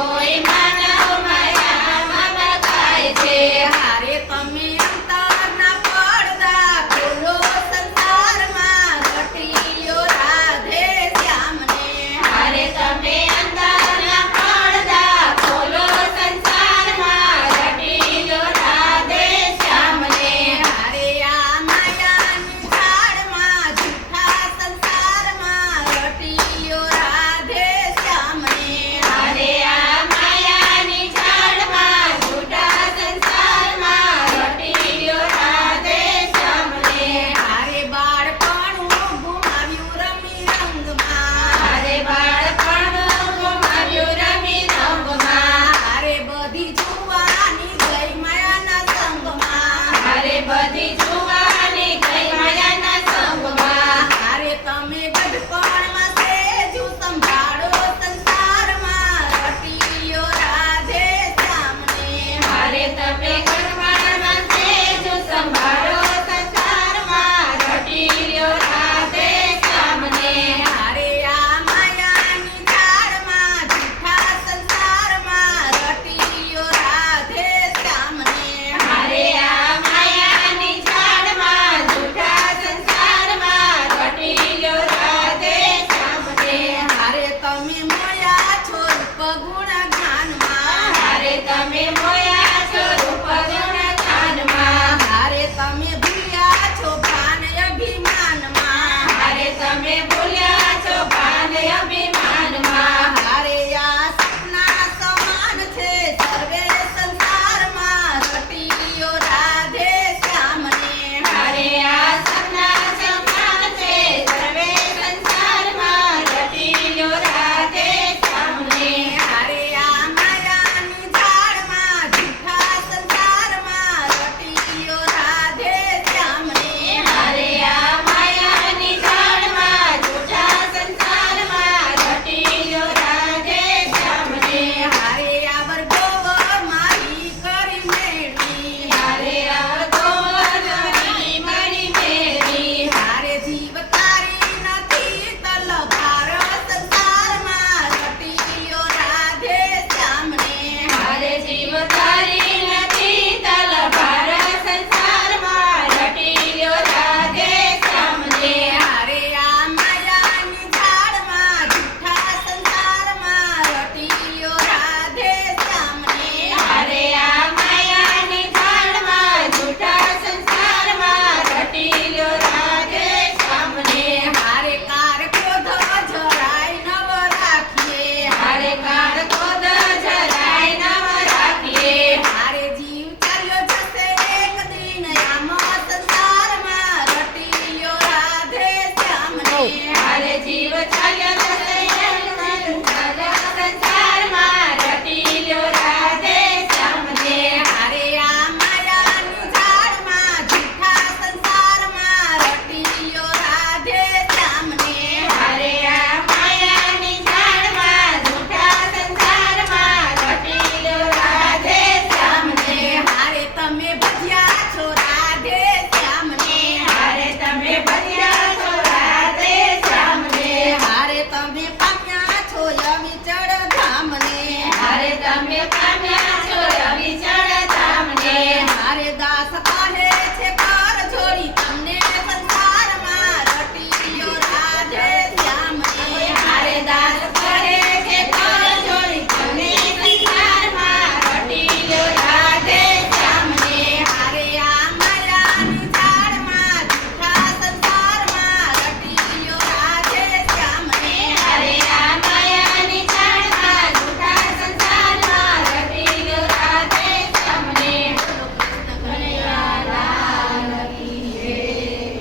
Oh, amen. મારે દાસ